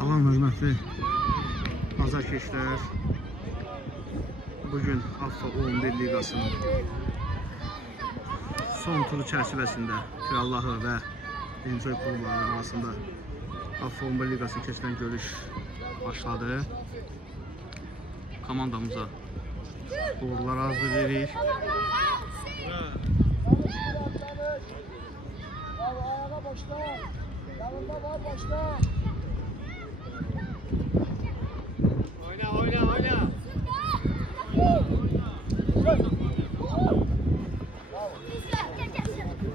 Salam hörmətli azarkeşlər. Bugün Avto 11 Liqasının son turu çərçivəsində Pirallahı və Enjoy klubları arasında Avto 11 Liqasının keçilən görüş başladı. Komandamıza uğurlar arzulayırıq. Oyna.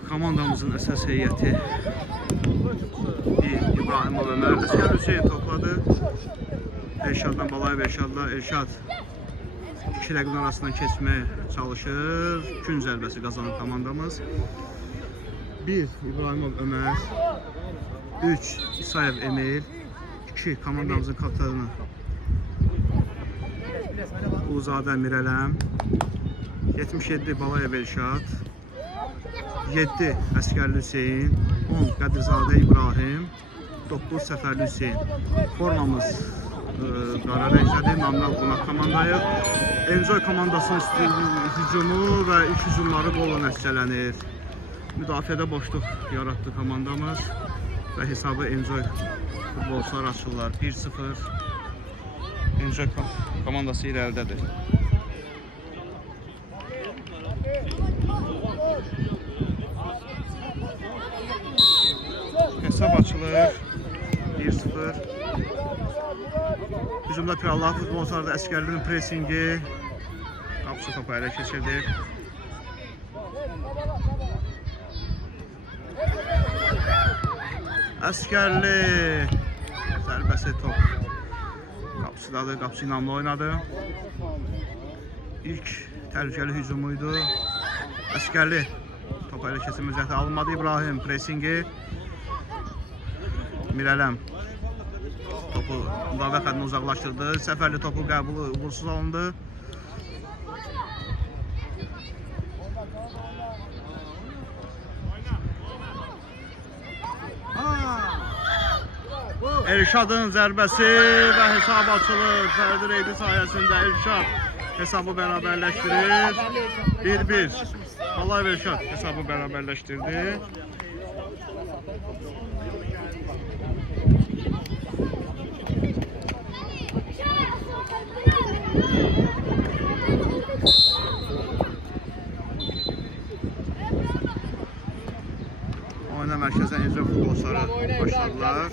Komandamızın əsas heyəti İbrahimov Ömər Əskər Hüseyin topladı. Elşaddan Balayev Elşad iki rəqibin arasından keçməyə çalışır. Gün zərbəsi qazanır komandamız. 1 İbrahimov Ömər, 3 İsayev Emil, 2 komandamızın kaptanı Uzadə Mirələm, 77 Balayev Elşad, 7 Əskərli Hüseyin, 10 Qədirzadə İbrahim, 9 Səfərli Hüseyin. Formamız qara rəngdədir, nominal qonaq komandayıq. Enjoy komandasının üstün hücumu və ilk hücumları qolla nəticələnir. Müdafiədə boşluq yaratdı komandamız və hesabı Enjoy futbolçular açırlar. 1-0 Enjoy komandası irəlidədir. Hesab açılır. 1-0. Hücumda Pirallah futbolçuları da Əskərlinin presingi. Qapısı topu ələ keçirdi. Əskərli zərbəsi top qapısıdadır, qapısı inamlı oynadı. İlk təhlükəli hücumuydu. Əskərli top ələ keçirmə cəhdi alınmadı. İbrahim presingi. Mirələm topu müdafiə xəttini uzaqlaşdırdı. Səfərli topu qəbulu uğursuz alındı. Elşadın zərbəsi və hesab açılır. Fərdi Reydi sayəsində Elşad hesabı bərabərləşdirir. 1-1. Balayev Elşad hesabı bərabərləşdirdi. Oyuna mərkəzdən Enjoy futbolçuları başladılar.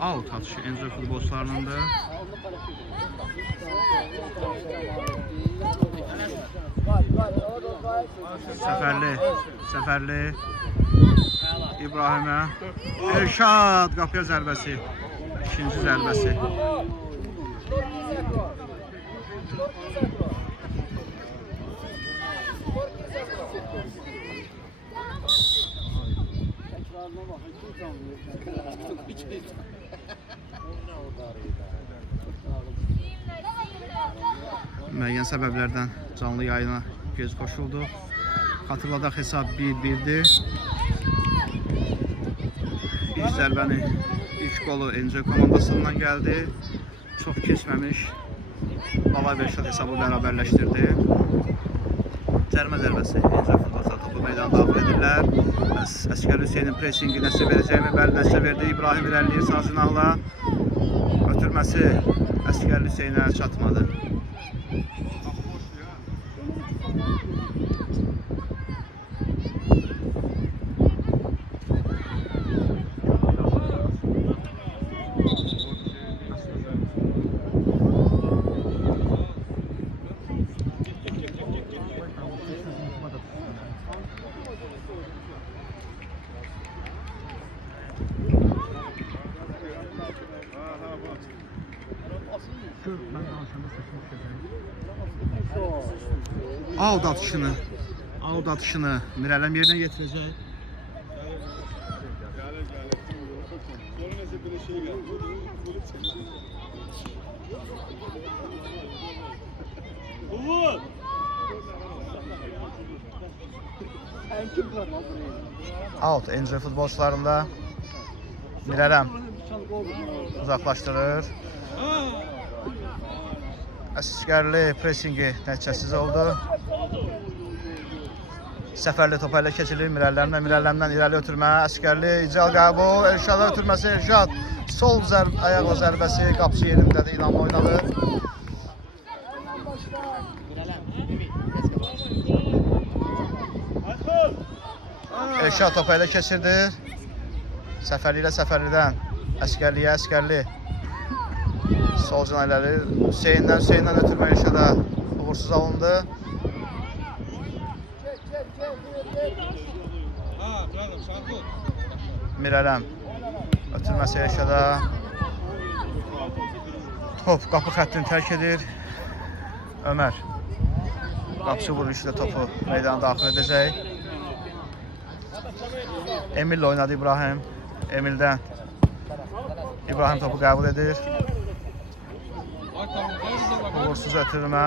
Out atışı Enjoy futbolçularının da. Səfərli İbrahimə Elşad qapıya zərbəsi. İkinci zərbəsi. Müəyyən səbəblərdən canlı yayına göz qoşuldu. Xatırladaq hesab 1-1'dir. İlk zərbəni, ilk qolu Enjoy komandasından gəldi. Çox keçməmiş Balayev Elşad hesabı bərabərləşdirdi. Cərimə zərbəsi. Enjoy futbolçular topu meydana daxil edirlər. Əskər Hüseynin presingi nəsə verəcəyimi bəli nəsə verdi. İbrahim irəliləyir sağ cinahla. Ötürməsi Əskər Hüseynə çatmadı. Out atışını Mirələm yerinə yetirəcək. Sonra neyse bir şey geldi. Out. Enjoy futbolçularında. Mirələm uzaqlaşdırır. Əsgərli pressingi nəticəsiz oldu. Səfərli topa ilə keçilir Mirələmdən irəli ötürmə. Əsgərli icra qəbul. Elşadın ötürməsi Elşad. Sol ayaqla zərbəsi qapıcı yerindədir. İnanla oynadı. Elşad topa ilə keçirdir. Səfərli ilə Səfərlidən. Əsgərliyə Əsgərli. Sol cinayələri Hüseyndən ötürmə Elşada uğursuz alındı. Mirələm ötürməsi Elşada. Top qapı xəttini tərk edir. Ömər qapıcı vuruşuyla topu meydana daxil edəcək. Emil oynadı İbrahim. Emil'dən İbrahim topu qəbul edir. Uğursuz ötürmə.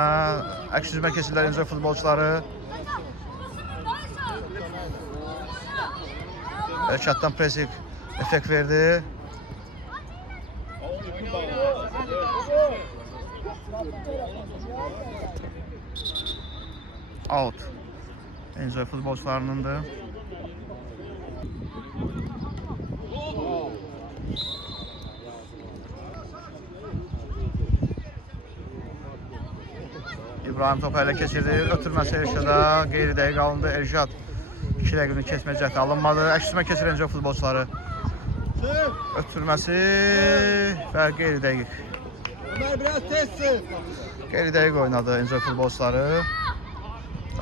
Əks yüzmə keçirlər Enjoy futbolçuları. Elşaddan pressing effekt verdi. Out. Enjoy futbolçularınındır. İbrahim topu ələ keçirdi. Ötürməsi Elşada qeyri dəqiq alındı. Elşad 2 rəqibini keçməcəkdə alınmadı. Əksizmə keçir Enjoy futbolçuları. Ötürməsi və qeyri dəqiq. Ömer biraz tezsin. Qeyri dəqiq oynadı Enjoy futbolçuları.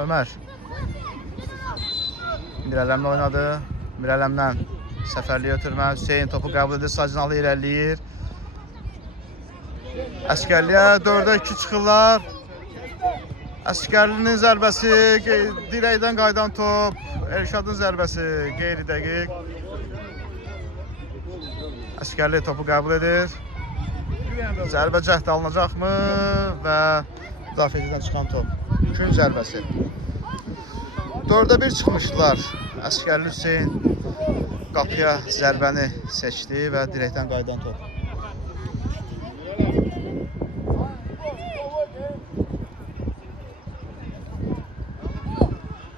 Ömər Mirələmlə oynadı. Mirələmdən Səfərliyə ötürmə. Hüseyin topu qəbul edir. Sacinalı irəliləyir. Əsgərliyə 4-ə 2 çıxırlar. Əsgərlinin zərbəsi, dirəkdən qaydan top, Elşadın zərbəsi qeyri dəqiq. Əsgərli topu qəbul edir. Zərbə cəhd alınacaqmı və müdafiədən çıxan top. Gün zərbəsi. 4-ə 1 çıxmışdılar. Əsgərli Hüseyin qapıya zərbəni seçdi və dirəkdən qaydan top.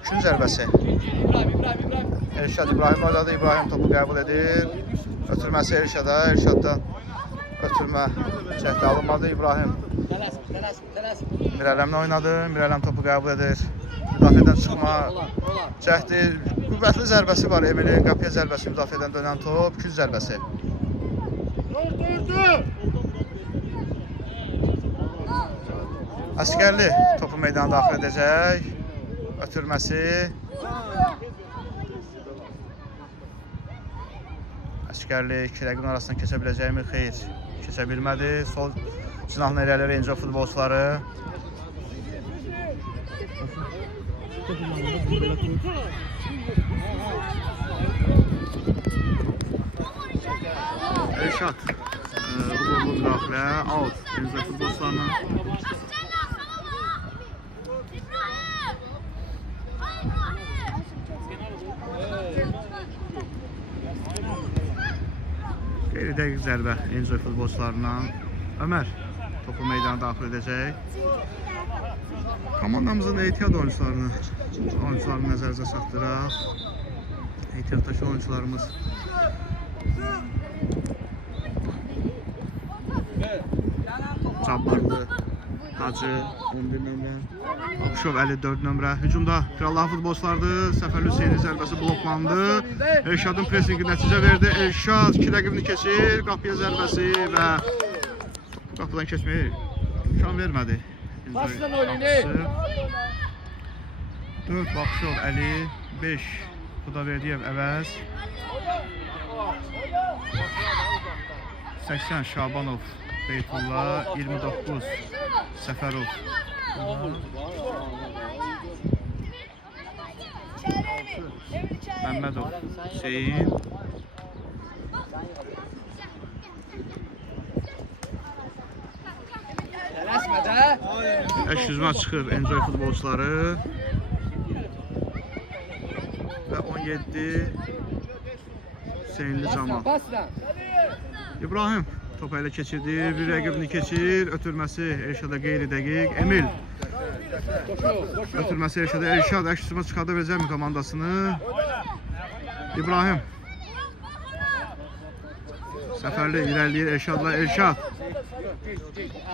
Gün zərbəsi. Elşad İbrahim oynadı. İbrahim topu qəbul edir. Ötürməsi Elşada. Elşaddan ötürmə cəhdi alınmadı. İbrahim Mirələmlə oynadı. Mirələm topu qəbul edir. Müdafiədən çıxma cəhdi. Qüvvətli zərbəsi var Emil'in. Qapıya zərbəsi, müdafiədən dönən top. Güc zərbəsi. Əsgərli topu meydana daxil edəcək. Ötürməsi. Əsgərli 2 rəqibin arasından keçə biləcəkmi? Xeyr, keçə bilmədi. Sol cinahla irəlir Enjoy futbolçuları. Elşad uğurlu müdaxilə, out Enjoy futbolçularına. Qeyri dəqiq zərbə Enjoy futbolçularından. Ömər topu meydana daxil edəcək. Komandamızın ehtiyat oyuncularını nəzərinizə çatdıraq. Ehtiyatdakı oyuncularımız Cabbarlı, Hacı 11 nömrə, Abuşov 54 nömrə. Hücumda Pirallah futbolçulardır. Səfərli Hüseynin zərbəsi bloklandı. Elşadın pressingi nəticə verdi. Elşad 2 rəqibini keçir. Qapıya zərbəsi və qapıdan keçməyi imkan vermədi. 4 Bakışov Əli, 5 Xudaverdiyev əvəz, 80 Şabanov Beytullah, 29 Səfərov. Məmmədov Hüseyin. Əks yüzmə çıxır Enjoy futbolçuları. 7 Hüseynli Camal. Basla. İbrahim topu ele keçirdi. Bir rəqibini keçir. Ötürməsi Elşada qeyri dəqiq. Emil. Ötürməsi Elşada. Elşad əksüzmə çıxarda biləcəkmi komandasını? İbrahim. Səfərli irəliləyir Elşadla. Elşad.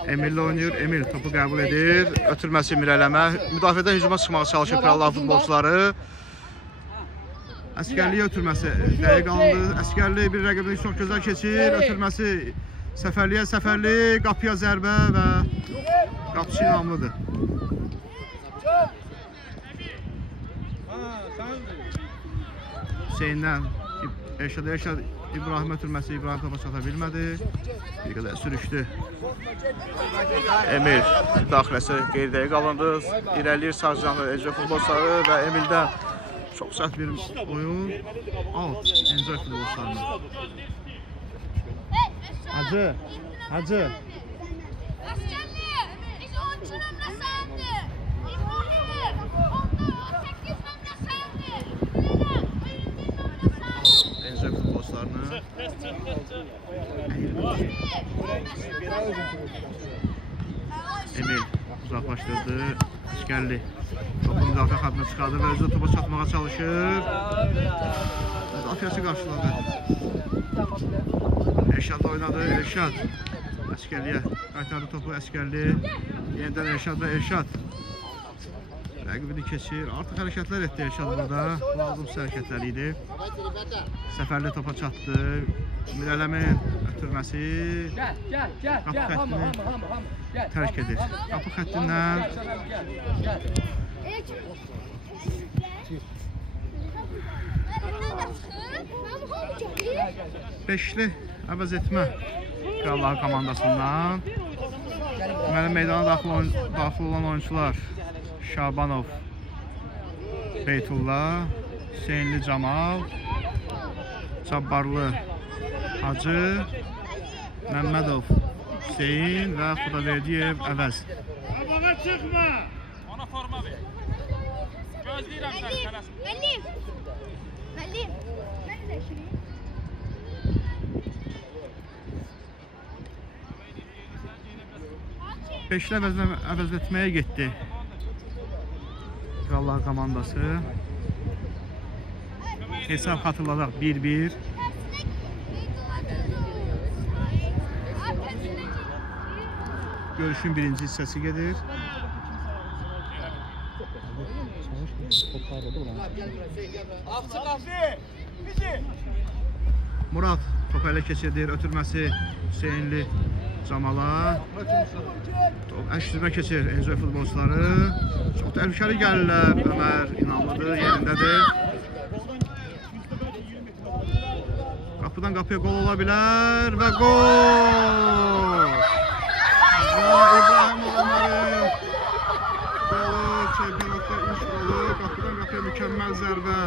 Emil'le oynayır. Emil topu qəbul edir. Ötürməsi mirələmə. Müdafiədən hücuma çıxmağa çalışır Pirallah futbolçuları. Əskərliyə ötürməsi dəqiq alındı. Əskərli bir rəqibini çox gözəl keçir. Ötürməsi Səfərli qapıya zərbə və qapıçı inamlıdır. Hüseyndən Elşad İbrahim ötürməsi İbrahim topa çata bilmədi. Bir qədər sürüşdü. Emil daxiləsi qeyri-dəqiq alındı. İrəliyir Sarcanlı Ecə futbolçuları və Emildən çox sərt bir oyun. Out Ecə futbolçularına. Hacı. Ecə futbolçularına. Emil uzaqlaşdırdı. Əskərli topu müdafiə xəttına çıxardı və özü topa çatmağa çalışır. Müdafiəçi qarşıladı. Elşad oynadı. Elşad Əskərliyə qaytardı topu. Əskərli yenidən Elşad və Elşad rəqibini keçir. Artıq hərəkətlər etdi Elşad burada. Lazımsız hərəkətlər idi. Səfərli topa çatdı. Mirələmin ötürməsi qapı xəttini tərk edir. Qapı xəttindən beşli əvəz etmə Pirallah komandasından. Deməli meydana daxil olan oyuncular Şabanov, Beytullah, Hüseynli Camal, Cabbarlı Hacı, Məmmədov Hüseyin və Xudaverdiyev əvəz. Qabağa çıxma! Ona forma ver. Gözləyirəm səni tələsmə. Müəllim. Beşli əvəzletməyə getdi Pirallah komandası. Hesab xatırladaq 1-1. Görüşün birinci hissəsi gedir. Murad topu ələ keçirdir. Ötürməsi Hüseynli Camala. Əşrifə keçir Enjoy futbolçuları. Çox təhlükəli gəlirlər. Ömər inanlıdır, yerindədir. Qapıdan qapıya gol ola bilər və gol! İbrahim Ömər'in golu, çempionatda ilk golu. Qapıdan qapıya mükəmməl zərbə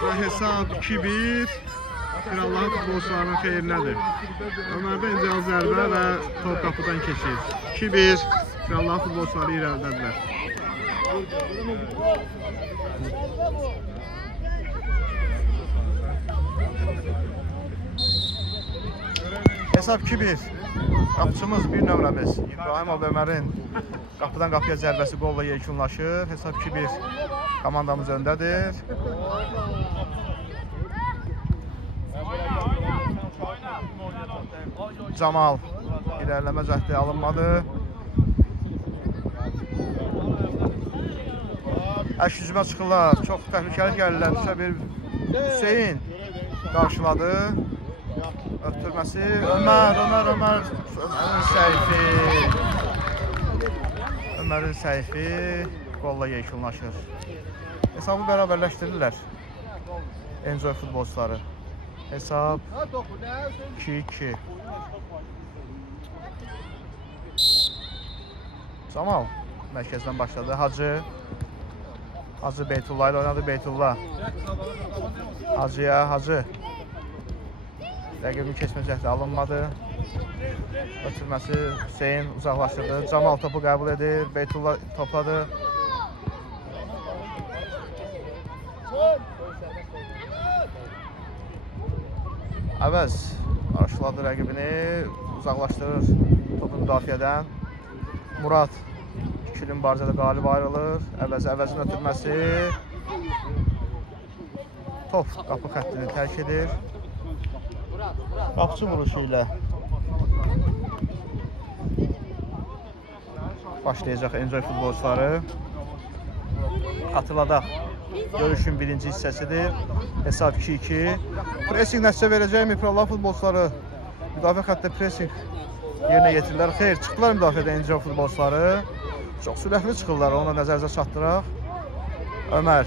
və hesab 2-1. Pirallah futbolçularının xeyrinədir. Ömərdə ideal zərbə və top qapıdan keçir. 2-1 Pirallah futbolçuları irəlidədirlər. Hesab 2-1. Qapıçımız bir nömrəmiz İbrahimov Ömərin qapıdan qapıya zərbəsi qolla yekunlaşır. Hesab 2-1 komandamız öndədir. Camal ilerleme cəhdi alınmadı. Əşüzmə çıxırlar. Çox təhlükəli gəlirlər. Bir Hüseyin qarşıladı. Ötürməsi Ömərin səhvi. Ömərin səhvi qolla yekunlaşır. Hesabı bərabərləşdirirlər Enjoy futbolçuları. Hesab 2-2. Camal mərkəzdən başladı. Hacı Beytullah ile oynadı. Beytullah Hacı rəqibin keçmə cəhdi alınmadı. Ötürməsi Hüseyin uzaqlaşdırdı. Camal topu qəbul edir. Beytullah topladı. Əvəz qarşıladı rəqibini, uzaqlaşdırır topu müdafiədən. Murad ikili mübarizədə qalib ayrılır. Əvəzin ötürməsi. Top qapı xəttini tərk edir. Qapıcı vuruşu ilə başlayacaq Enjoy futbolçuları. Xatırladaq, görüşün birinci hissəsidir. Hesab 2-2. Pressing nəticə verəcəkmi? Pirallah futbolçuları müdafiə xəttdə pressing yerinə yetirirlər. Xeyr, çıxdılar müdafiədə Enjoy futbolçuları. Çox sürətli çıxırlar, ona nəzərinizə çatdıraq. Ömər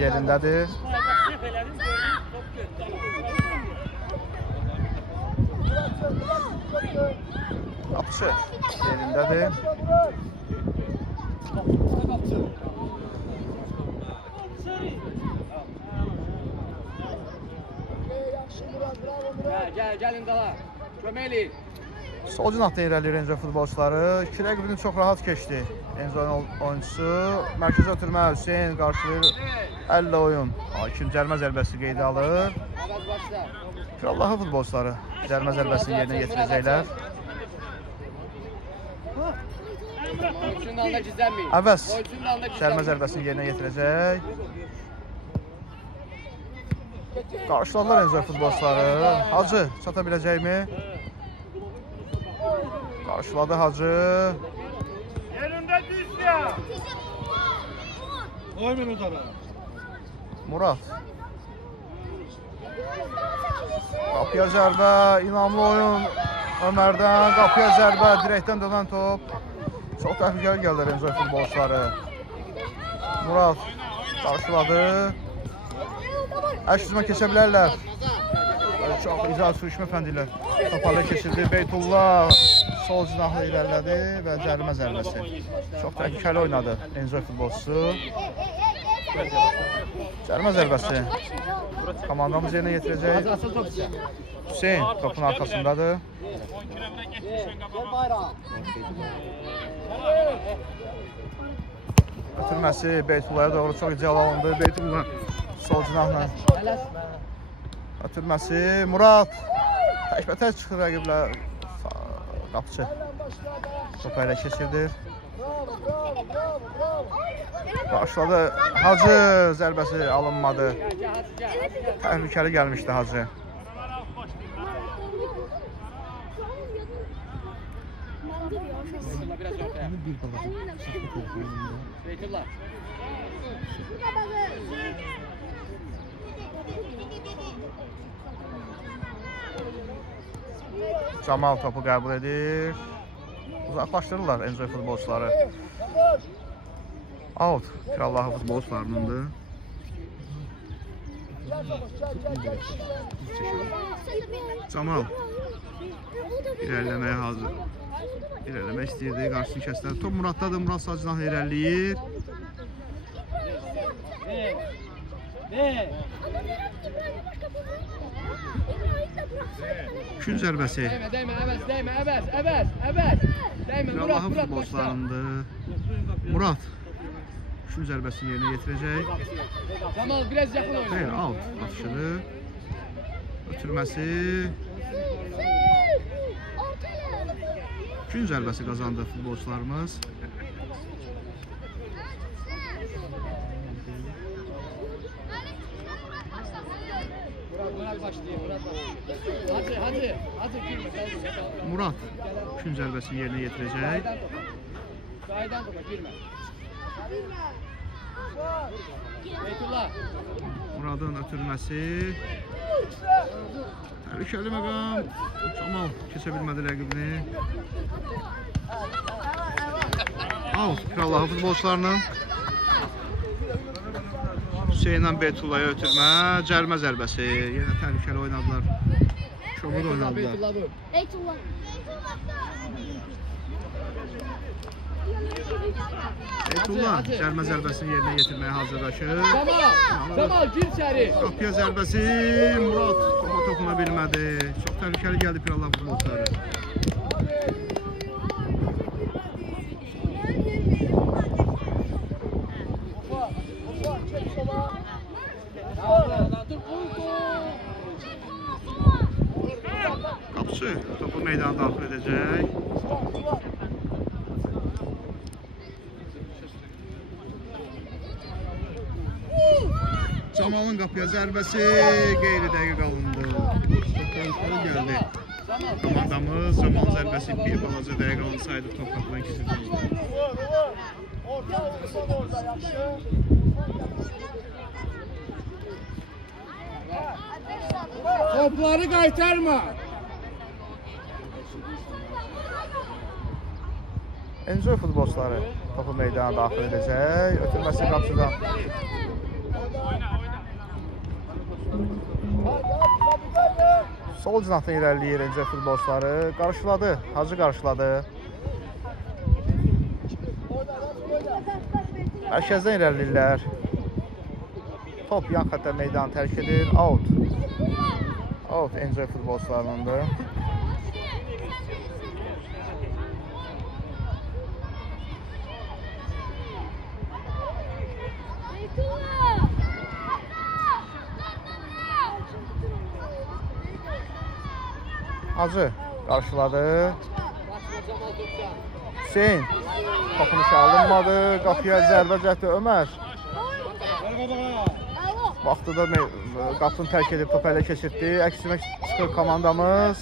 yerindədir. Qapıcı yerindədir. Gəlin qala. Köməkli. Sol cinahdan irəliləyir Enjoy futbolçuları. İki rəqibini çox rahat keçdi. Enjoy'un oyuncusu. Mərkəzə ötürmə Hüseyn qarşılayır. 50 oyun. Hakim cərimə zərbəsi qeydə alır. Pirallahı futbolçuları cərimə zərbəsini yerinə yetirəcəklər. Əvəz cərimə zərbəsini yerinə yetirəcək. Qarşıladılar Enjoy futbolçuları. Hacı çata biləcəkmi? Qarşıladı Hacı. Yerində düz ya. Oyun udara. Murad. Qapıya zərbə, inamlı oyun Ömərdən. Qapıya zərbə, direkdən dönən top. Çox təhlükəli gəldi Enjoy futbolçuları. Murad qarşıladı. Əks-hücuma keçə bilərlər. Çox icazə sürüşmə fəndi ilə toparla keçirdi. Beytullah sol cinahla irəlilədi və cərimə zərbəsi. Çox təhlükəli oynadı Enjoy futbolçusu. Cərimə zərbəsi komandamız yerinə yetirəcək. Hüseyn topun arxasındadır. Ötürməsi Beytullah'a doğru çox ideal alındı. Beytullah sol cinahla ötürməsi Murad təkbətək çıxır rəqiblər. Qapıcı topu elə keçirdir. Başladı Hacı, zərbəsi alınmadı. Təhlükəli gəlmişdi Hacı. Camal topu qəbul edir. Uzaqlaşdırırlar Enjoy futbolçuları. Out Pirallahı futbolçularınındır. Camal irəliləməyə hazır. İrəliləmək istəyirdi, qarşısını kəsdilər. Top Muraddadır, Murad sağ cinahla irəliləyir. Kün zərbəsi Pirallahı futbolçularındır. Murad kün zərbəsini yerinə yetirəcək. Camal biraz yaxın oyna. Xeyr, out atışıdır. Ötürməsi. Kün zərbəsi qazandı futbolçularımız. Murad kün zərbəsini yerinə yetirəcək. Muradın ötürməsi. Təhlükəli məqam. Camal keçə bilmədi rəqibini. Out Pirallahı futbolçularının. Hüseynlə Beytullah'a ötürmə, cərimə zərbəsi. Yenə təhlükəli oynadılar. Kobud oynadılar. Beytullah cərimə zərbəsini yerinə yetirməyə hazırlaşır. Camal gir içəri. Qapıya zərbəsi. Murad topa toxuna bilmədi. Çox təhlükəli gəldi Pirallah futbolçuları. meydana daxil edəcək. Camalın qapıya zərbəsi qeyri-dəqiq alındı. Top yuxarı gəldi. Komandamız Camalın zərbəsi bir balaca dəqiq alınsaydı top qapıdan keçirdi. Topları qaytarma. Enjoy futbolçuları topu meydana daxil edəcək. Ötürməsi qapıdan. Sol cinahdan irəliləyir Enjoy futbolçuları. Qarşıladı, Hacı qarşıladı. Mərkəzdən irəliləyirlər. Top yan xəttə meydanı tərk edir. Out. Out Enjoy futbolçularındır. Hacı qarşıladı. Hüseyin topunuşa alınmadı. Qapıya zərbə cəhdi Ömər. Vaxtıda qapını tərk edib topu ələ keçirdi. Əksinə çıxır komandamız.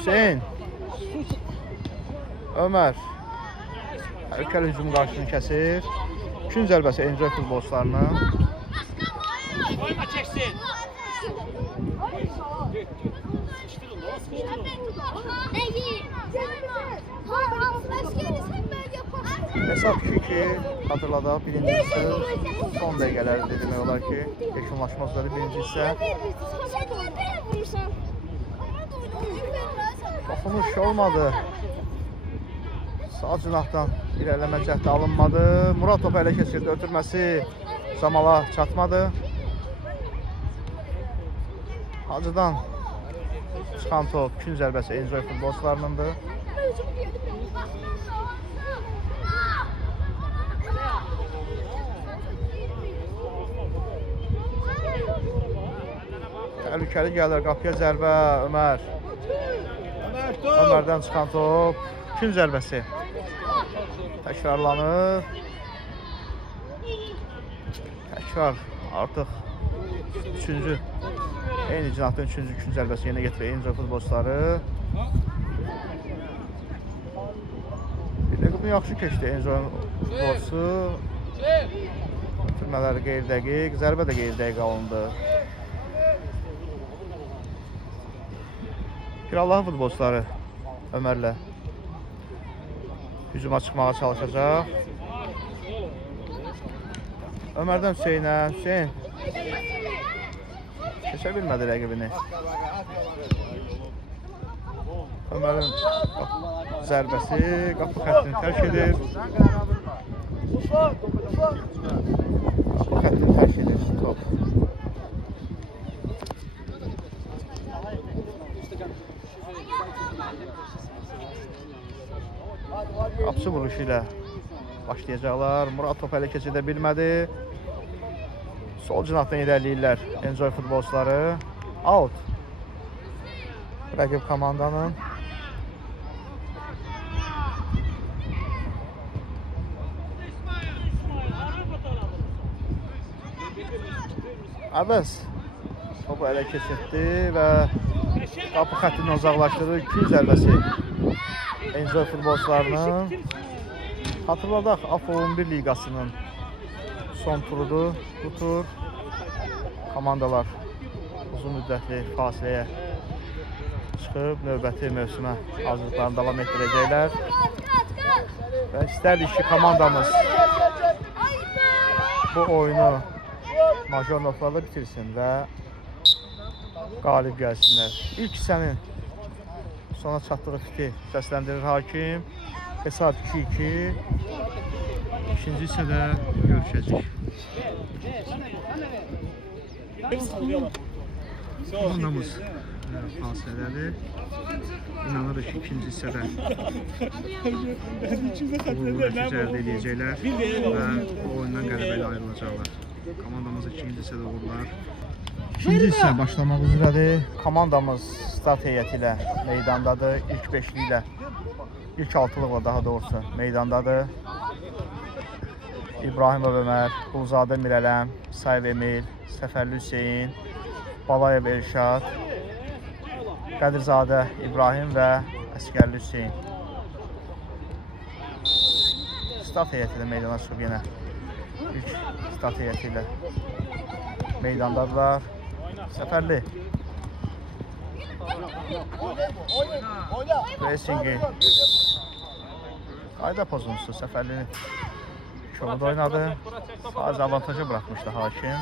Hüseyin. Ömər. Hərəkəli hücum qarşısını kəsir. İkinci zərbəsi Enjoy futbolçularına. Oyma çəksin. Hesab 2-2 hatırladaq. Birinci hissə son dəqiqələrdir demək olar ki, yekunlaşmazları birinci hissə. Toxunuş olmadı. Sağ cinahdan irəliləmə cəhdi alınmadı. Murad topu ələ keçirdi. Ötürməsi Camala çatmadı. Hacıdan çıxan top, ikinci zərbəsi Enjoy futbolçularınındır. Təhlükəli gəlir, qapıya zərbə Ömər. Ömərdən çıxan top, ikinci zərbəsi. Təkrarlanır. Təkrar artıq üçüncü. Eyni cinahdan ikinci zərbəsi yenə getirir Enjoy futbolçuları. Bir dəqiqə yaxşı keçdi Enjoy futbolçusu. Ötürmələri qeyri-dəqiq, zərbə də qeyri-dəqiq alındı. Pirallahın futbolçuları Ömərlə hücuma çıxmağa çalışacaq. Ömərdən Hüseynə, Hüseyn keçə bilmədi rəqibini. Ömərin zərbəsi qapı xəttini tərk edir. Qapı xəttini tərk edir top. Qapısı vuruşu ilə başlayacaqlar. Murad top ələ keçirdə bilmədi. Sol cinahdan irəliləyirlər Enjoy futbolçuları. Out. Rəqib komandanın. Əbəs topu ələ keçirdi və qapı xəttindən uzaqlaşdırır. İkinci zərbəsi Enjoy futbolçularının. Hatırladaq, AFO 11 liqasının son turudur. Bu tur komandalar uzun müddətli fasiləyə çıxıb növbəti mövsümə hazırlıqlarını davam etdirəcəklər. Və istərdik ki, komandamız bu oyunu major notlarla bitirsin və qalib gəlsinlər. İlk hissənin sona çatdığı fiti səsləndirir hakim. Hesab 2-2. İkinci hissədə görüşəcək. Komandamız fasilələri inanırıq ki, ikinci hissədə uğurlu nəticə əldə edəcəklər və bu oyundan qələbə ilə ayrılacaqlar. Komandamız ikinci hissədə uğurlar. İkinci hissə başlamaq üzrədir. Komandamız start heyəti ilə meydandadır. İlk beşli ilə, ilk altılıqla daha doğrusu meydandadır. İbrahimov Ömər, Quluzadə Mirələm, Sayev Emil, Səfərli Hüseyin, Balayev Elşad, Qədirzadə İbrahim və Əskərli Hüseyin. Start heyəti ilə meydana çıxıb yenə. İlk start heyəti ilə meydandadırlar. Səfərli. Presingi. Qayda pozuntusu Səfərlini şovuda oynadı. Sadəcə avantajı bırakmışdı hakim.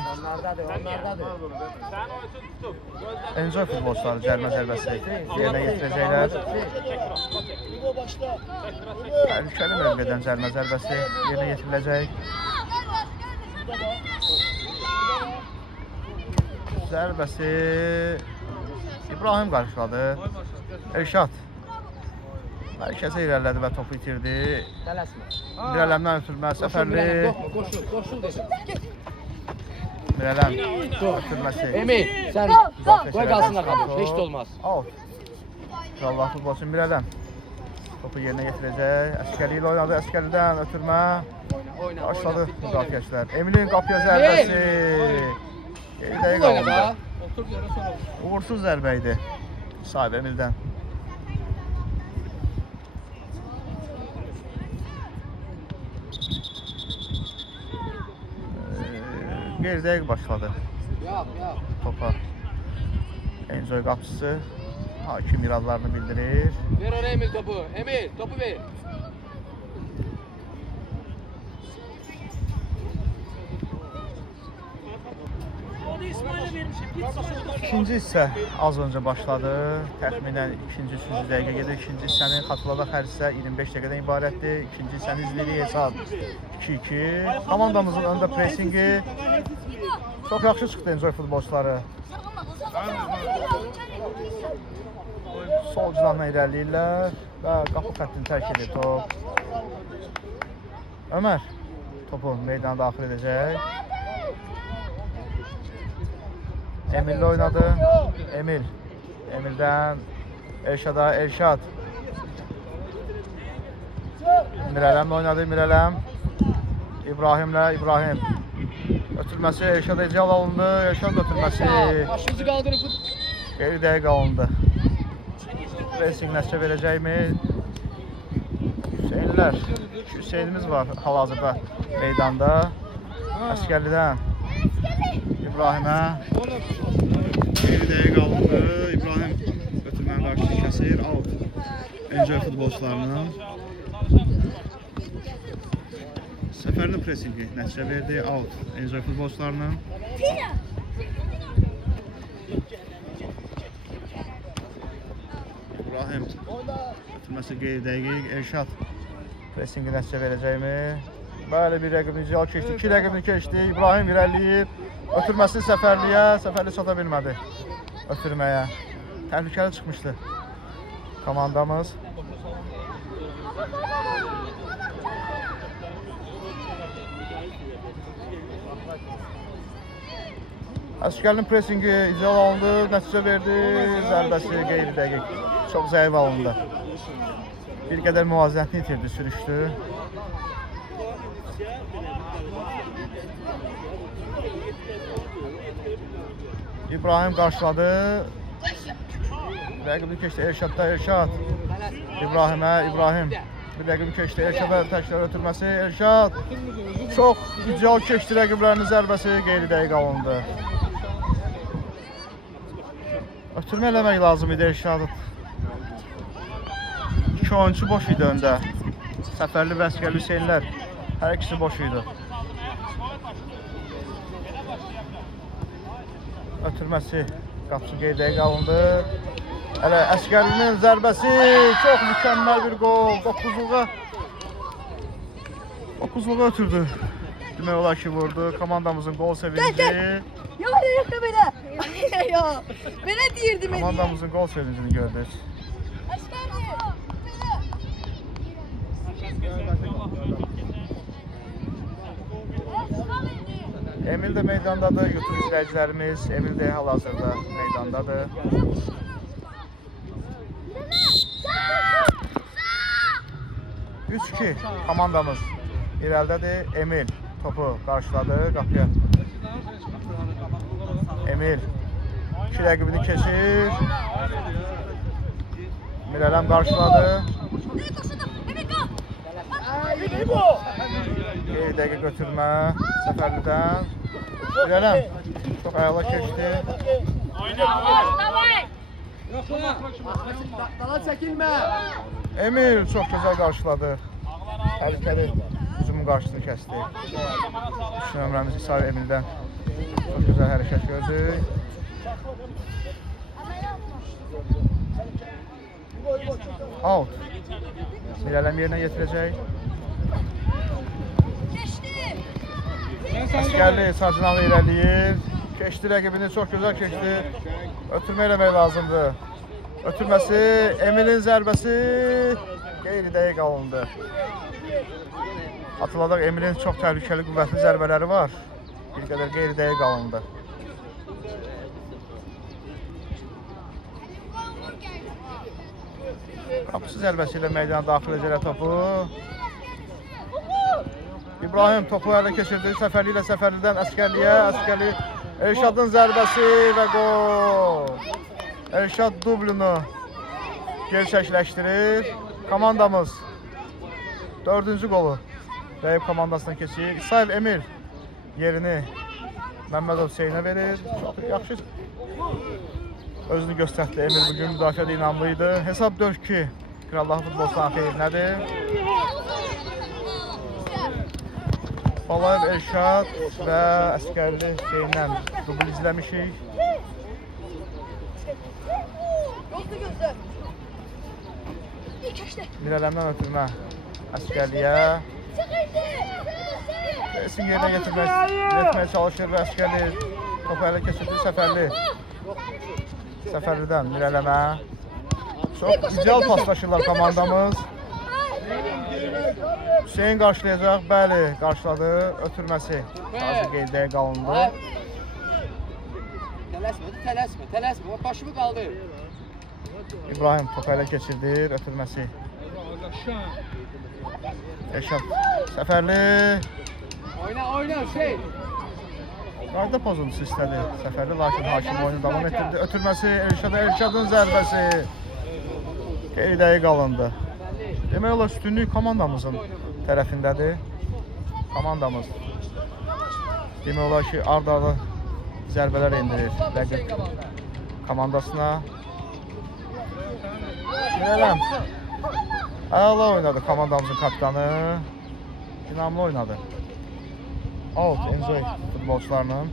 Enjoy futbolçuları cəlmə zərbəsi yerinə yetirəcəklər. Təhlükəli mövqedən cəlmə zərbəsi yerinə yetiriləcək. Zərbəsi İbrahim qarşıladı. Elşad mərkəzə irəlilədi və topu itirdi. Mirələmdən ötürmə Səfərli. Mirələm ötürməsi. Emil, sen koy kalsınlar kardeş, hiç de olmaz. Out. Allah futbolçu Mirələm. Topu yerinə yetirəcək. Əskəri ilə oynadı. Əskəridən ötürmə. Başladı müdafiəçilər. Emilin qapıya zərbəsi. Geridə qaldı. Uğursuz zərbə idi. Sahib Emildən. Geridə başladı. Topa. Enjoy qapısı. Hakim iradlarını bildirir. Ver oraya Emil topu. Emil topu ver. İkinci hissə az öncə başladı. Təxminən ikinci 300 dəqiqə gedir. İkinci hissənin xatırladaq hər hissə 25 dəqiqədən ibarətdir. İkinci hissəni izləyirik hesab 2-2. Komandamızın öndə presingi çox yaxşı çıxdı Enjoy futbolçuları. Sol cinahla irəliləyirlər və qapı xəttini tərk edir top. Ömər topu meydana daxil edəcək. Emil'le oynadı. Emil'den Elşad'a Elşad. Mirəlem'le oynadı. Mirələm. İbrahim'le İbrahim. Ötürməsi Elşad'a icra alındı. Elşad ötürməsi. Başınızı kaldırıp. Geri dəqiq alındı. Racing nəticə verəcək mi? Hüseynlər. Hüseynimiz var hal-hazırda meydanda. Əskərlidən İbrahim'e. Geri dəqiq alındı. İbrahim ötürmənin qarşısını kəsir. Out. Enjoy futbolçularının. Səfərli presingi nəticə verdi. Out. Enjoy futbolçularının. İbrahim ötürməsi qeyri dəqiq. Elşad presingi nəticə verəcəkmi? Bəli, bir rəqibini icra keçdi. 2 rəqibini keçdi. İbrahim irəliyib. Ötürməsi Səfərliyə. Səfərli çata bilmədi ötürməyə. Təhlükəli çıxmışdı komandamız. Əskərlinin presingi icra alındı. Nəticə verdi. Zərbəsi qeyri dəqiq. Çox zəif alındı. Bir qədər müvazinətini itirdi, sürüşdü. İbrahim qarşıladı. Rəqibini keçdi Elşadda Elşad. İbrahim. Bir rəqibini keçdi Elşadda təkrar ötürməsi. Elşad çox ideal keçdi rəqiblərinin zərbəsi qeyri dəqiq alındı. Ötürmə eləmək lazım idi Elşadın. 2 oyuncu boş idi öndə. Səfərli və Əskərli Hüseynlər hər ikisi boş idi. Ötürməsi qapısı qeyri dəqiq alındı. Hələ Əskərlinin zərbəsi çox mükəmməl bir qol. 9'luğa ötürdü. Demək olar ki vurdu. Komandamızın gol sevinci. Yok belə. Yok. Belə deyirdim. Komandamızın gol sevincini gördük. Emil də meydandadır, YouTube izləyicilərimiz. Emil də hal-hazırda meydandadır. 3-2 komandamız irəldədir. Emil topu qarşıladı qapıya. Emil 2 rəqibini keçir. Mirələm qarşıladı. Bir dəqiqə götürmə Səfərlidən. Mirələm çox əla keçdi. Dala çəkilmə. Emil çox gözəl qarşıladı. Təhlükəli hücumun qarşısını kəsdi. 2 nömrəmiz İsa Emildən çox gözəl hərəkət gördük. Out. Mirələm yerinə yetirəcək. Əskərli Sarcınalı irəliyir. Keçdi rəqibini, çox gözəl keçdi. Ötürmə eləmək lazımdır. Ötürməsi, Emilin zərbəsi qeyri-dəqiq alındı. Hatırladıq, Emilin çox təhlükəli, qüvvətli zərbələri var. Bir qədər qeyri-dəqiq alındı. Qapısı zərbəsi ilə meydana daxil edəcək topu. İbrahim topu ələ keçirdi. Səfərli ilə Səfərlidən Əskərliyə. Əskərli Elşadın zərbəsi və gol. Elşad dublunu gerçəkləşdirir. Komandamız 4-cü qolu rəqib komandasına keçir. İsayev Emil yerini Məmmədov Hüseynə verir. Çox yaxşı özünü göstərdi. Emil bugün müdafiədə inamlıydı. Hesab 4-2 Krallığı futbolçuların xeyrinədir. Balayev Elşad və Əskərli Hüseynlə dubl izləmişik. Mirələmdən ötürmə Əskərliyə. Resim yerinə yetirməyə çalışır və Əskərli topu ələ keçirdi. Səfərli. Səfərlidən Mirələmə. Çox ideal paslaşırlar komandamız. Hüseyin qarşılayacaq, bəli, qarşıladı, ötürməsi. Sadəcə qeydiyə qalındı. Tələsmə, başımı qaldır. İbrahim topu ələ keçirdir, ötürməsi. Elşad, Səfərli. Oyna, şey. Qayda pozuntusu istədi Səfərli, lakin hakim oyunu davam etdirdi. Ötürməsi, Elşadın zərbəsi. Qeydiyə qalındı. Demək olar, üstünlük komandamızın tərəfindədir. Komandamız demək olar ki, ard-arda zərbələr endirir rəqib komandasına. Mirələm əla oynadı komandamızın kapitanı. İnamlı oynadı. Out, Enjoy futbolçularının.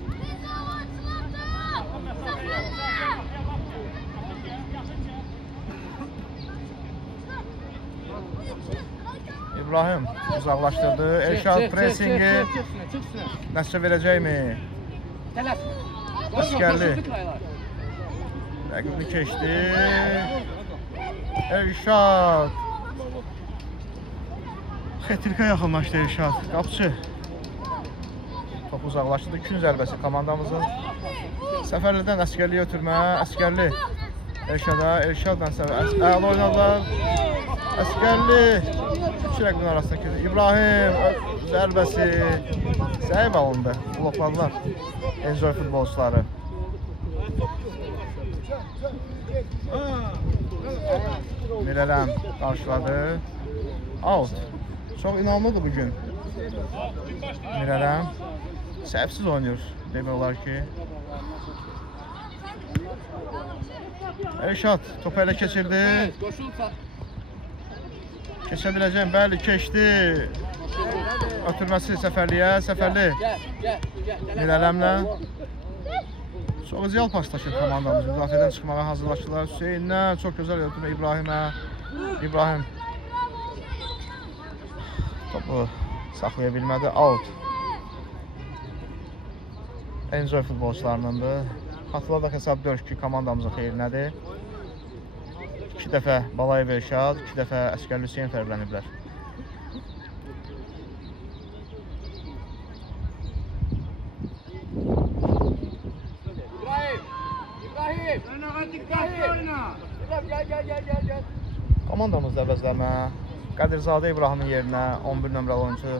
İbrahim uzaqlaşdırdı. Elşad pressingi nəticə verəcəkmi? Əskərli rəqibini keçdi. Elşad xətirkə yaxınlaşdı Elşad. Qapıcı topu uzaqlaşdırdı. 2 zərbəsi komandamızın. Səfərlidən Əskərliyə ötürmə. Əskərli Elşada, Elşadla Səfərli əla oynadılar. Əskərli 2 rəqibin arasındakı İbrahim zərbəsi zəif alındı. Blokladılar Enjoy futbolçuları. Mirələm qarşıladı. Out. Çox inamlıdır bugün. Mirələm səhvsiz oynayır demək olar ki. Elşad topu ələ keçirdi. Keçə biləcəm, bəli, keçdi. Ötürməsi Səfərliyə, Səfərli Mirələmlə. Çox ideal paslaşır komandamız. Müdafiədən çıxmağa hazırlaşırlar. Hüseyindən çox gözəl ötürmə İbrahimə. İbrahim topu saxlaya bilmədi. Out. Enjoy futbolçularındandır. Hatırladaq hesab 4-2 komandamızın xeyrinədir. 2 dəfə Balayev Elşad, 2 dəfə Əskərli Hüseyin fərqləniblər. Gel. Komandamızda əvəzləmə. Qədirzadə İbrahim'in yerinə 11 nömrəli oyuncu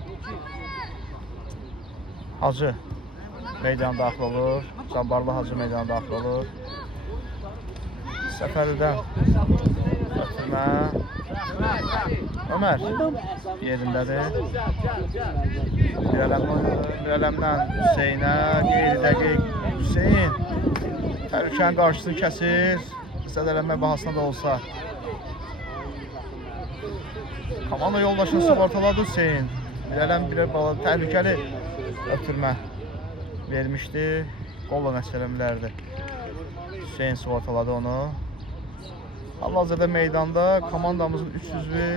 Hacı meydana daxil olur. Cabbarlı Hacı meydana daxil olur. Səfəridən ötürmə. Ömər yerindədir. Mirələmdən Hüseynə, qeyri-dəqiq Hüseyn təhlükənin qarşısını kəsir. Zədələnmə bahasına da olsa. Komanda yoldaşını sığortaladı Hüseyn. Mirələm bir bala təhlükəli ötürmə vermişdi. Qolla nəticələmələrdi. Hüseyn sığortaladı onu. Hal-hazırda meydanda komandamızın 3 üzvü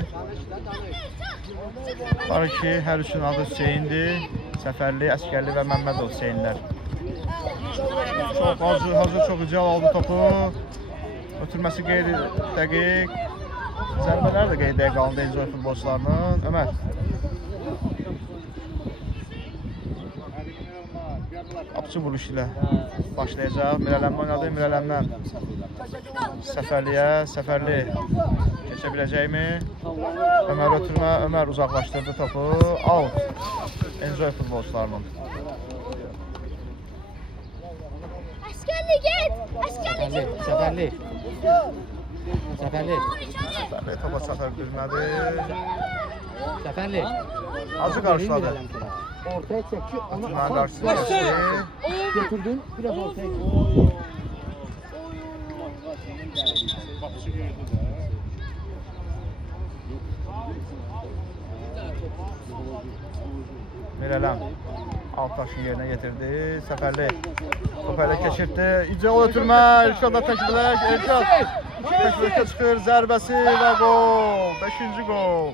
var ki, hər üçün adı Hüseyndir. Səfərli, Əskərli və Məmmədov Hüseynlər. Çox hazır, çox ideal aldı topu. Ötürməsi qeyri-dəqiq. Zərbələr də qeyri-dəqiq alındı Enjoy futbolçularının. Ömər. Qapıcı vuruş ilə başlayacaq. Mirələmə oynadı, Mirələmdən Səfərli keçə biləcəkmi? Ömər ötürmə, Ömər uzaqlaşdırdı topu. Out. Enjoy futbolçularının. Əskərli get! Əskərli get! Səfərli. Səfərli topa çata bilmədi. Səfərli. Hacı qarşıladı. Ortaya çek ki onu Ötürmənin qarşısını keçdi. götürdün. Biraz ortaya çek. Mirələm Altaşın yerinə getirdi. Səfərli topu elə keçirdi. İcra ötürmə. İlkada təkbilək. İlkad təkbilikə çıxır. Zərbəsi və gol. 5-ci gol.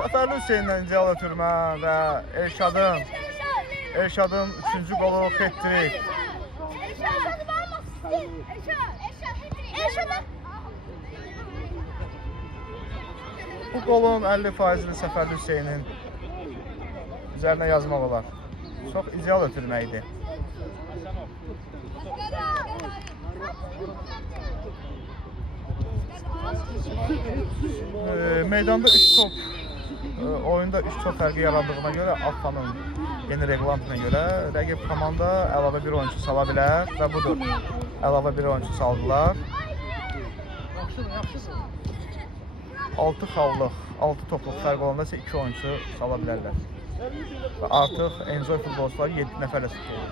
Səfərli Hüseyndən ideal ötürmə və Elşadın 3-cü qolu hat-trick. Bu qolun 50%'ni Səfərli Hüseynin üzərinə yazmaq olar. Çox ideal ötürmə idi. Meydanda 3 top, oyunda 3 top fərqi yarandığına görə AFFA'nın yeni reglamentine göre rəqib komanda əlavə bir oyuncu sala bilər və budur. Əlavə bir oyuncu saldılar. 6 xallıq, 6 topluq fərq olanda isə 2 oyuncu sala bilərlər. Və artıq Enjoy futbolçuları 7 nəfərlə tutulur.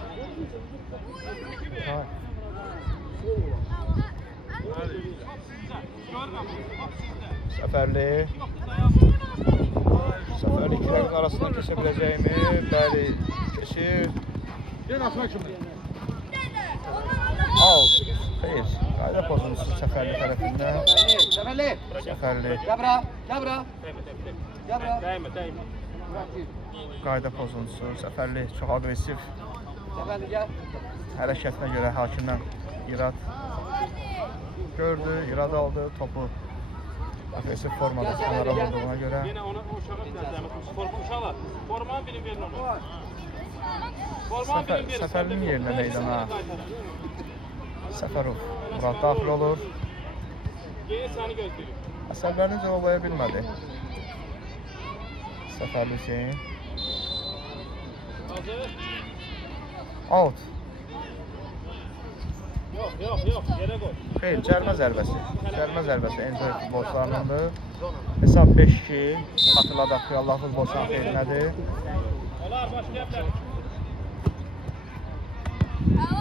Səfərli 2 rəqib arasından keçə biləcəkmi? Bəli, keçir. Out. Xeyr, qayda pozuncusu Səfərli tərəfindən. Səfərli. Dəymə. Qayda pozuncusu Səfərli çox agresiv. Hərəkətinə görə hakimdən irad gördü, irad aldı, topu agresif formada kənara vurduğuna görə. Yine ona uşağa biraz zəhmət. Uşaqlar, formanı birin verin ona. Səfərlinin yerinə meydana Səfərov Murad daxil olur. Geri səni gözləyir. Əsəblərini cavabaya bilmədi. Səfərli Hüseyin. Out. Yox, yerə qoy. Xeyr, cərmə zərbəsi. Cərmə zərbəsi Enjoy futbolçularındandır. Hesab 5-2. Xatırladaq ki, Allah futbolçuların xeyrinədir. Olar, başqa yaplar.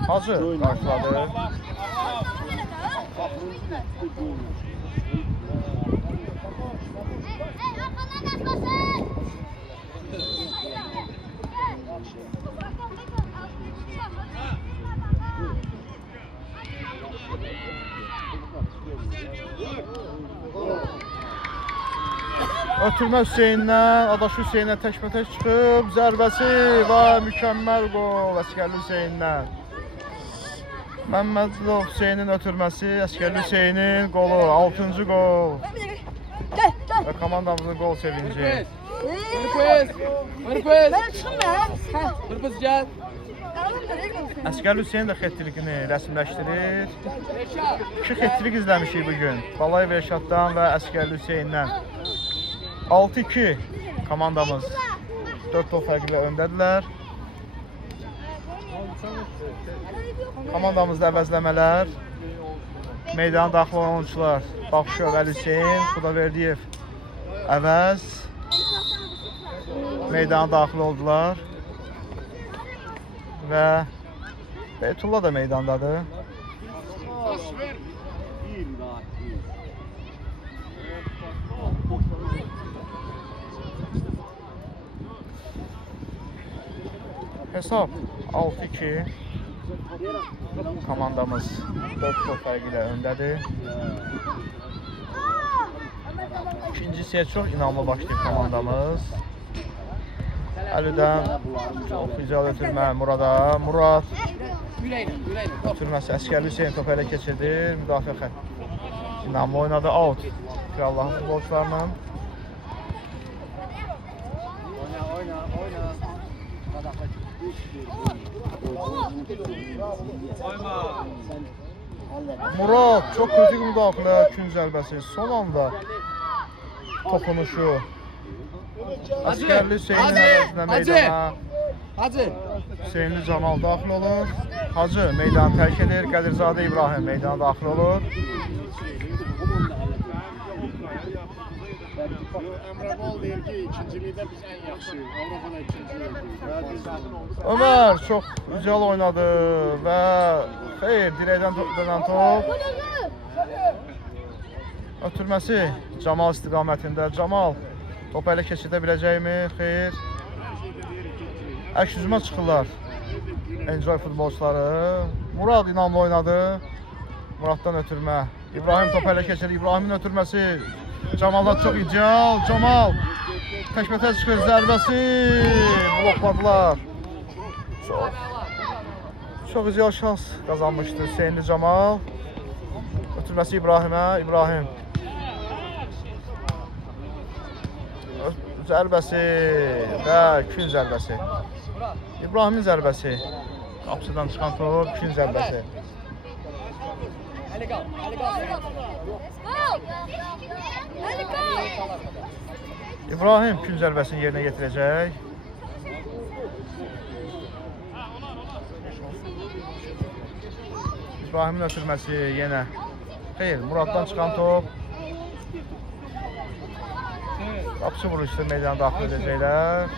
Hacı qarşıladı. Ötürmə Hüseyndən, Adaşı Hüseynə təkbətək çıxıb, zərbəsi və mükəmməl qol Əskərli Hüseyndən. Məmmədov Hüseynin ötürməsi, Əskərli Hüseynin qolu, 6-cı qol. Və komandamızın qol sevinci. Hırpız. Ben çıkım ben. Hırpız gel. Əsgər Hüseyn də xettilikini rəsmiləşdirir. 2 xettilik izləmişik bugün. Balayev Rəşaddan və Əsgər Hüseyndən. 6-2 komandamız 4 top fərqi ilə öndədirlər. Komandamızda əvəzləmələr. Meydana daxil olan oyuncular Baxışov Əli Hüseyn, Xudaverdiyev əvəz. Meydana daxil oldular. Və Beytullah da meydandadır. Hesab 6-2. Komandamız 4 top fərqi ilə öndədir. İkinci hissəyə çox inanlı başlayıb komandamız. Əlidən çox güzel ötürmə Murada. Murad ötürməsi Əsgər Hüseyn topu elə keçirdir. Müdafiə xətt inanlı oynadı. Out. Krallahın futbolçularının. Murad çok kritik müdaxilə, gün zərbəsi. Son anda toxunuşu. Əsgərli Hüseynin əvəzinə meydana. Hacı. Hüseynli Camal daxil olur. Hacı meydanı tərk edir. Qədirzadə İbrahim meydana daxil olur. Emrebol deyir ki, ikincilikdə biz ən yaxşı, Avropada ikincilik. Ömer çok güzel oynadı və xeyr, dirəkdən dönən top. Ötürməsi Camal istiqamətində. Camal topu elə keçirdə biləcəkmi? Xeyr. Əks hücuma çıxırlar Enjoy futbolçuları. Murad inamlı oynadı. Muraddan ötürmə. İbrahim topu elə keçirdi. İbrahimin ötürməsi Camal'da çok ideal. Camal təkbətə çıxır zərbəsi. Blokladılar. Çok ideal şans kazanmıştı Hüseynli Camal. Ötürməsi İbrahim'e. İbrahim. Zərbəsi və kün zərbəsi. İbrahimin zərbəsi. Qapısından çıxan top, kün zərbəsi. İbrahim kün zərbəsini yerinə getirəcək. İbrahimin ötürməsi yenə. Xeyr, Muraddan çıxan top. Qapısı vuruşdu, meydana daxil edəcəklər.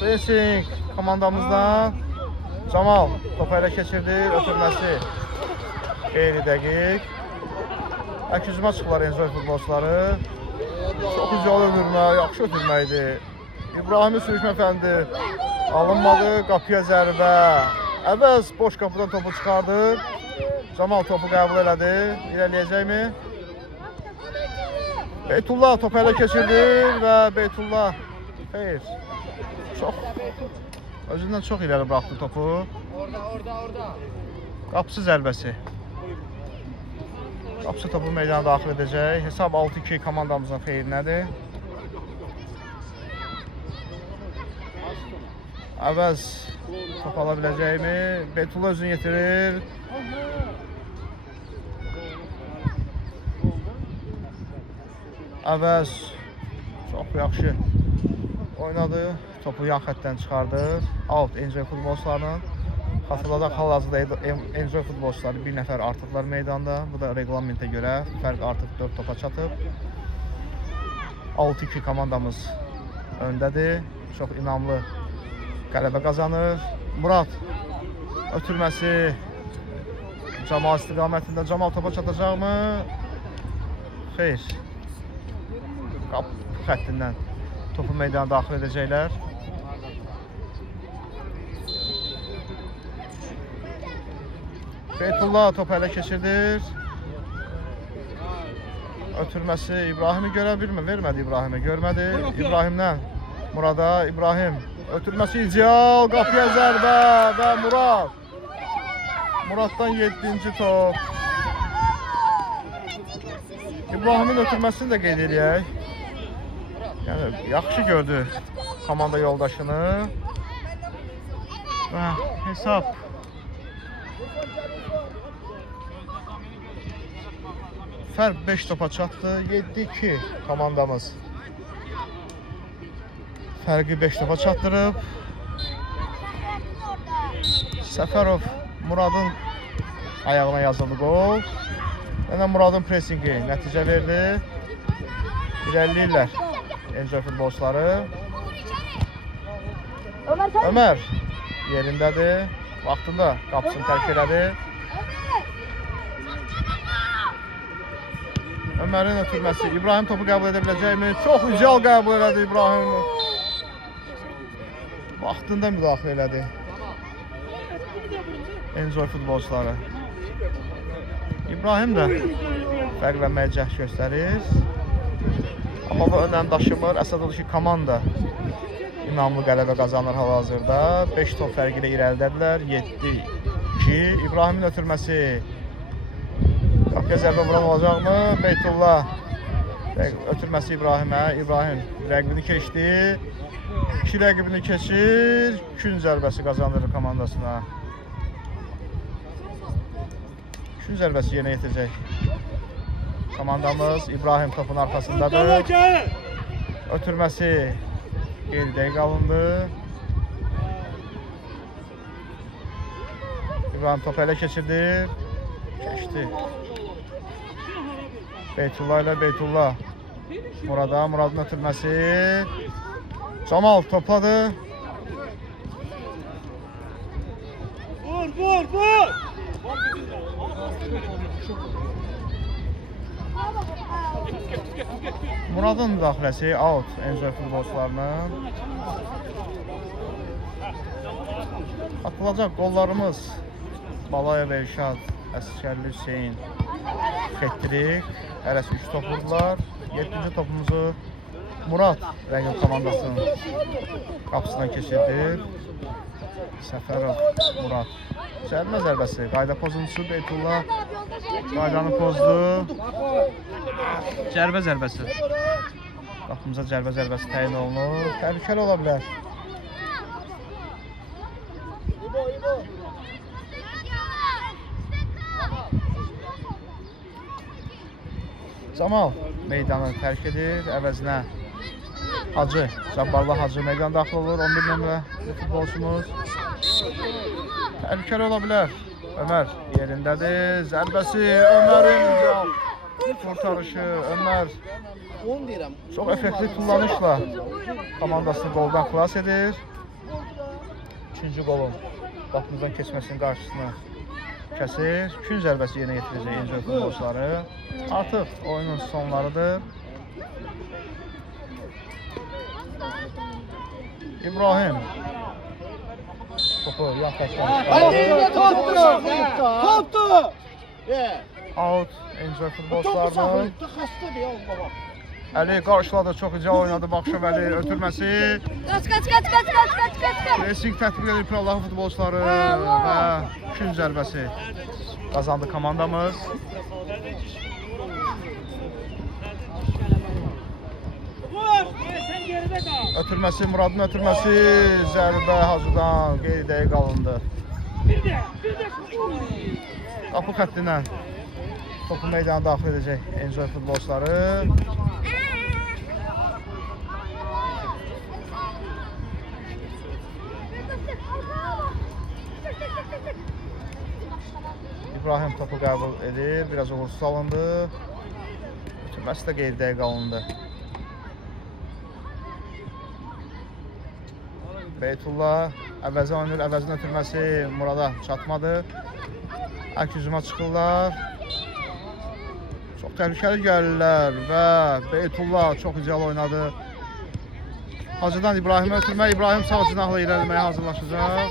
Racing komandamızdan Camal topu elə keçirdi, ötürməsi qeyri dəqiq. Əks hücuma çıxırlar Enjoy futbolçuları. Çox güzel ötürmə, yaxşı ötürmə idi. İbrahim'in sürüşmə fəndi alınmadı, qapıya zərbə. Əvəz boş qapıdan topu çıxardır. Camal topu qəbul elədi. İrəliyəcəkmi? Beytullah topu elə keçirdi və Beytullah xeyr. Özündən çox ileri bıraktı topu. Orada. Qapısı zərbəsi. Qapısı topu meydana daxil edəcək. Hesab 6-2 komandamızın xeyrinədir. Əvəz top ala biləcəkmi? Beytullah özünü yetirir. Əvəz çox yaxşı oynadı. Topu yan xəttdən çıxardır. Out Enjoy futbolçularının. Xatırladaq, hal-hazırda Enjoy futbolçuları bir nəfər artıqlar meydanda. Bu da reglamentə görə fərq artıq 4 topa çatıb. 6-2 komandamız öndədir. Çox inamlı qələbə qazanır. Murad ötürməsi Camal istiqamətində. Camal topa çatacaqmı? Xeyr. Qapı xəttindən topu meydana daxil edəcəklər. Beytullah topu elə keçirdir. Ötürməsi İbrahim'i görə bilmir, vermədi İbrahim'e, görmədi. İbrahim'dən Murada, İbrahim ötürməsi ideal, qapıya zərbə və Murad. Muraddan 7-ci top. İbrahim'in ötürməsini də qeyd edək. Yəni yaxşı gördü komanda yoldaşını. Və hesab fərq 5 topa çatdı. 7-2 komandamız fərqi 5 topa çatdırıb. Səfərov Muradın ayağına yazıldı gol. Yenə Muradın pressingi nəticə verdi. İrəliləyirlər Enjoy futbolçuları. Ömər yerindədir. Vaxtında qapısını tərk elədi. Ömərin ötürməsi. İbrahim topu qəbul edə biləcəkmi? Çox ucal qəbul elədi İbrahim. Vaxtında müdaxilə elədi Enjoy futbolçuları. İbrahim də fərqlənməyə cəhd göstərir. Amma bu önəm daşımır. Əsas odur ki, komanda inamlı qələbə qazanır hal-hazırda. 5 top fərqi ilə irəlidədirlər. 7-2. İbrahimin ötürməsi. Qapıya zərbə vuran olacaqmı? Beytullah. Ötürməsi İbrahimə. İbrahim rəqibini keçdi. 2 rəqibini keçir. Kün zərbəsi qazanır komandasına. Kün zərbəsi yenə yetirəcək. Komandamız İbrahim topun arkasındadır. Ötürməsi geridə qalındı. İbrahim topu ələ keçirdi. Keçdi. Beytullah ilə Beytullah. Muradın ötürməsi. Camal topladı. Vur! Muradın müdaxiləsi out Enjoy futbolçularının. Atılacaq qollarımız Balayev Elşad, Əsgərli Hüseyin, Fetrik. Hərəsi 3 top vurdular. 7-ci topumuzu Murad rəqib komandasının qapısından keçirdi. Səfərov Murad. Cərimə zərbəsi. Qayda pozuntusu Beytullah. Qaydanı pozdu. Cərbə zərbəsi. Qapımıza cərbə zərbəsi təyin olunur. Təhlükəli ola bilər. Camal meydanı tərk edir. Əvəzinə Hacı, Cabbarlı Hacı meydan daxil olur. 11 nömrə futbolçumuz. Təhlükəli ola bilər. Ömər yerindədir. Zərbəsi Ömərin kurtarışı. Ömər çox effektli kullanışla komandasını qoldan xilas edir. 3-cü qolun qapımızdan keçməsinin qarşısını kəsir. Kün zərbəsi yenə yetirəcək Enjoy futbolçuları. Artıq oyunun sonlarıdır. İbrahim topu yan tərəfdən Toptu! out Enjoy futbolçularının. Əli qarşıladı, çox icra oynadı Baxşov Əli ötürməsi. Kaç. Pressing tətbiq edir Pirallahı futbolçuları və kün zərbəsi qazandı komandamız. Ötürməsi, Muradın ötürməsi, zərbə Hacıdan qeydiyə qalındı. Qapı xəttindən topu meydana daxil edəcək Enjoy futbolçuları. İbrahim topu qəbul edir, biraz uğursuz alındı. Ötürməsi də qeydiyə qalındı. Beytullah əvəzə oynayır, əvəzin ötürməsi Murada çatmadı. Əlk hücuma çıxırlar. Çox təhlükəli gəlirlər və Beytullah çox icralı oynadı. Hacıdan İbrahimə ötürmək, İbrahim sağ cinahla irəliməyə hazırlaşacaq.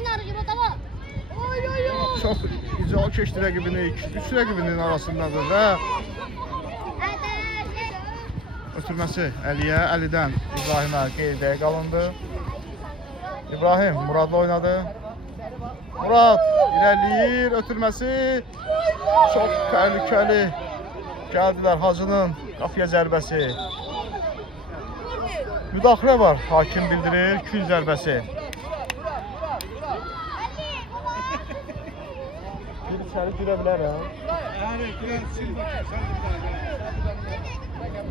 Çox icralı keçdi rəqibini, 3 rəqibinin arasındadır və ötürməsi Əliyə, Əlidən İbrahimə qeydiyə qalındı. İbrahim Muradla oynadı. Murad irəliyir, ötürməsi çox təhlükəli. Gəldilər Hacının qapıya zərbəsi. Müdaxilə var. Hakim bildirir. Kün zərbəsi. Bir içəri girə bilərəm.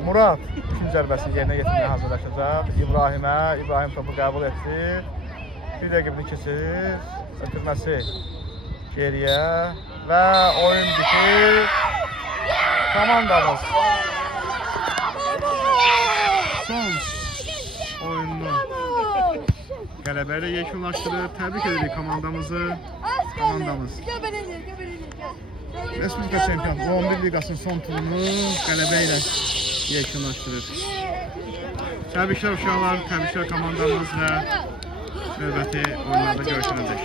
Murad kün zərbəsini yerinə yetirməyə hazırlaşacaq. İbrahim topu qəbul etdi. Bir rəqibini keçir. Ötürməsi geriyə və oyun bitir. Komandamız son oyununu qələbə ilə yekunlaşdırır. Təbrik edirik komandamızı. Komandamız Respublika Çempionatı 11 Liqasının son turunu qələbə ilə yekunlaşdırır. Təbriklər uşaqlar, təbriklər komandamız və növbəti oyunlarda görüşənəcək.